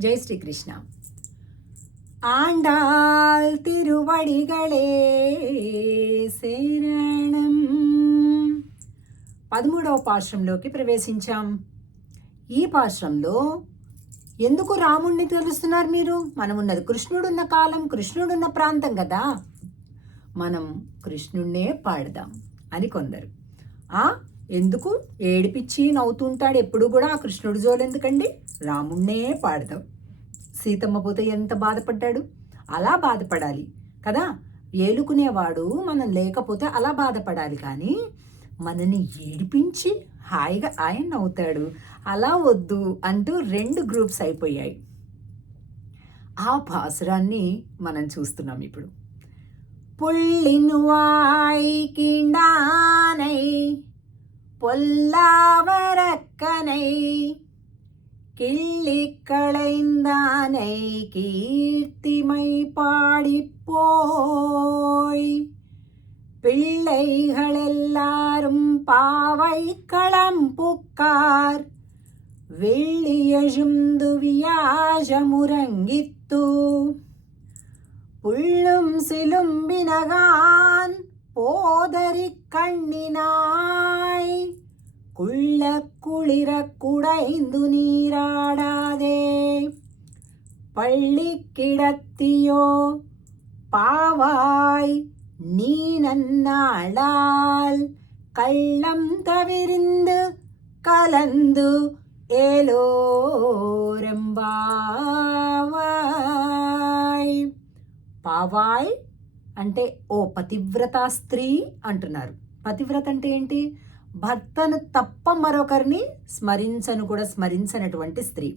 జై శ్రీకృష్ణ. ఆండాల్ திருவடிகளே శరణం. పదమూడవ పాశ్రంలోకి ప్రవేశించాం. ఈ పాశ్రంలో ఎందుకు రాముణ్ణి తెలుస్తున్నారు మీరు? మనం ఉన్నది కృష్ణుడున్న కాలం కృష్ణుడున్న ప్రాంతం కదా. మనం కృష్ణుణ్ణే పాడదాం అని కొందరు. ఆ ఎందుకు? ఏడిపిచ్చి నవ్వుతుంటాడు ఎప్పుడు కూడా ఆ కృష్ణుడు జోలు ఎందుకండి? రాముణ్ణే పాడదాం సీతమ్మ పోతే ఎంత బాధపడ్డాడు? అలా బాధపడాలి కదా? ఏలుకునేవాడు మనం లేకపోతే అలా బాధపడాలి కానీ మనని ఏడిపించి హాయిగా ఆయన నవ్వుతాడు. అలా వద్దు అంటూ రెండు గ్రూప్స్ అయిపోయాయి. ఆ పాసురాన్ని మనం చూస్తున్నాం ఇప్పుడు. పుళ్ళిను కిండానై பொல்லாவரக்கனை கிள்ளி களைந்தானை கீர்த்திமை பாடிப்போய். பிள்ளைகள் எல்லாரும் பாவை களம் புக்கார் வெள்ளியழும் புள்ளும் சிலும்பினகான் போதரிக் கண்ணினாய். குள்ள குளிர குடைந்து நீராடாதே. பள்ளி கிடத்தியோ பாவாய் நீ நன்னாளால். கள்ளம் தவிர்ந்து கலந்து ஏலோரம்பாவாய் பாவாய் అంటే ఓ పతివ్రత స్త్రీ అంటున్నారు. పతివ్రత అంటే ఏంటి? భర్తను తప్ప మరొకరిని స్మరించను కూడా స్మరించనటువంటి స్త్రీ.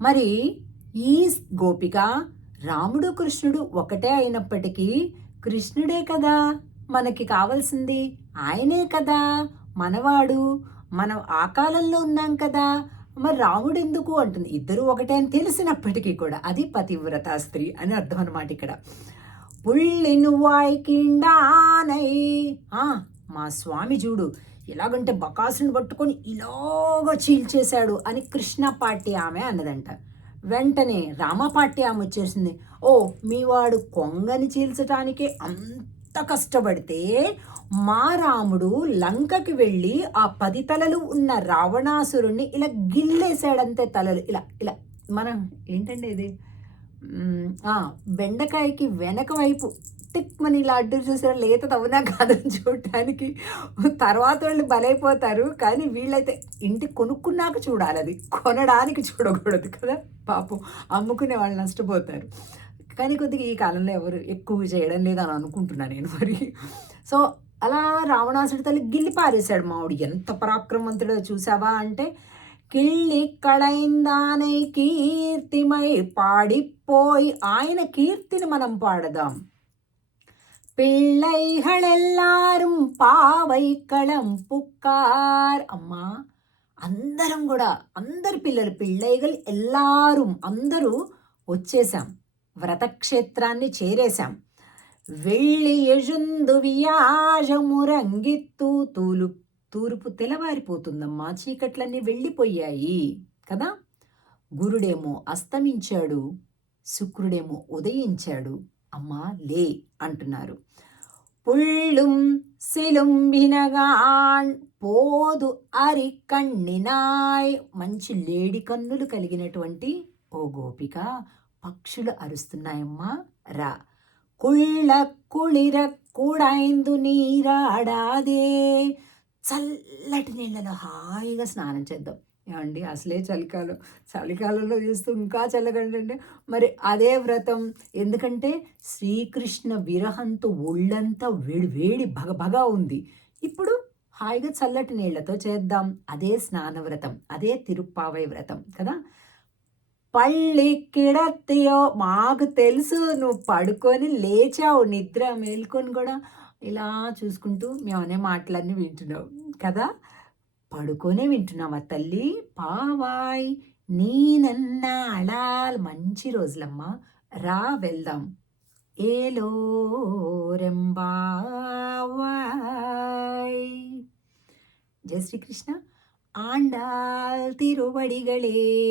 మరి ఈ గోపిక రాముడు కృష్ణుడు ఒకటే అయినప్పటికీ కృష్ణుడే కదా మనకి కావాల్సింది? ఆయనే కదా మనవాడు. మనం ఆ కాలంలో ఉన్నాం కదా. మరి రాముడు ఎందుకు అంటుంది? ఇద్దరు ఒకటే అని తెలిసినప్పటికీ కూడా అది పతివ్రత స్త్రీ అని అర్థం అనమాట ఇక్కడ. పుళ్ళిను వాయికిండానై. మా స్వామి చూడు ఎలాగంటే బకాసుని పట్టుకొని ఇలాగ చీల్చేశాడు అని కృష్ణ పార్టీ ఆమె అన్నదంట. వెంటనే రామపాటి ఆమె వచ్చేసింది. ఓ మీ వాడు కొంగని చీల్చటానికే అంత కష్టపడితే మా రాముడు లంకకి వెళ్ళి ఆ పది తలలు ఉన్న రావణాసురుణ్ణి ఇలా గిల్లేశాడంతే తలలు. ఇలా ఇలా మనం ఏంటండి ఇది? బెండకాయకి వెనక వైపు టిక్ ఇలా అడ్డు చూసారు లేత తవ్వునా కాదని చూడటానికి. తర్వాత వాళ్ళు బలైపోతారు కానీ వీళ్ళైతే ఇంటి కొనుక్కున్నాక చూడాలి అది. కొనడానికి చూడకూడదు కదా పాపం అమ్ముకునే వాళ్ళు నష్టపోతారు. కానీ కొద్దిగా ఈ కాలంలో ఎవరు ఎక్కువ చేయడం లేదని అనుకుంటున్నాను నేను మరి. సో అలా రావణాసుడి తల్లి గిల్లి పారేశాడు. మావుడు ఎంత పరాక్రమవంతుడో చూసావా? అంటే கிள்ளி களைந்தானை கீர்த்திமை பாடிப்போய் ஆயன கீர்த்தினு மனம் பாடுதாம் பிள்ளைகள் எல்லாரும் பாவை களம் புக்கார் அம்மா అందరం కూడా అందరు పిల్లలు పిల్లైగలు ఎల్లారు అందరూ వచ్చేసాం వ్రతక్షేత్రాన్ని చేరేశాం వెళ్ళి ఎజుందు వియాజమురంగిత్తూ తూలు తూర్పు తెల్లవారిపోతుందమ్మా చీకట్లన్నీ వెళ్ళిపోయాయి కదా? గురుడేమో అస్తమించాడు శుక్రుడేమో ఉదయించాడు అమ్మా లే అంటున్నారు. పుళ్ళుం సిలుంబినగాన్ పోదు అరి కన్నినాయ్. మంచి లేడి కన్నులు కలిగినటువంటి ఓ గోపిక పక్షులు అరుస్తున్నాయమ్మా రా. కుళ్ళ కుళిర కూడైందు నీరాడాదే. చల్లటి నీళ్ళలో హాయిగా స్నానం చేద్దాం. ఏమండి? అసలే చలికాలం. చలికాలంలో చేస్తూ ఇంకా చల్లగంటే మరి అదే వ్రతం. ఎందుకంటే శ్రీకృష్ణ విరహంతో ఒళ్ళంతా వేడి వేడి భగభగా ఉంది. ఇప్పుడు హాయిగా చల్లటి నీళ్ళతో చేద్దాం. అదే స్నాన వ్రతం. అదే తిరుప్పావై వ్రతం. కదా? పళ్ళి కిడత్తయో మాకు తెలుసు. నువ్వు పడుకొని లేచావు. నిద్ర మేల్కొని కూడా ఇలా చూసుకుంటూ మేము అనే మాటలన్నీ వింటున్నాం. కదా? పడుకొనే వింటున్నావా తల్లి. పావాయ్ నేనన్న అళాల్ మంచి రోజులమ్మా. రా వెళ్దాం. ఏలో రెంబావాయ్. జయ శ్రీకృష్ణ. ఆండాల్ తిరువడిగళే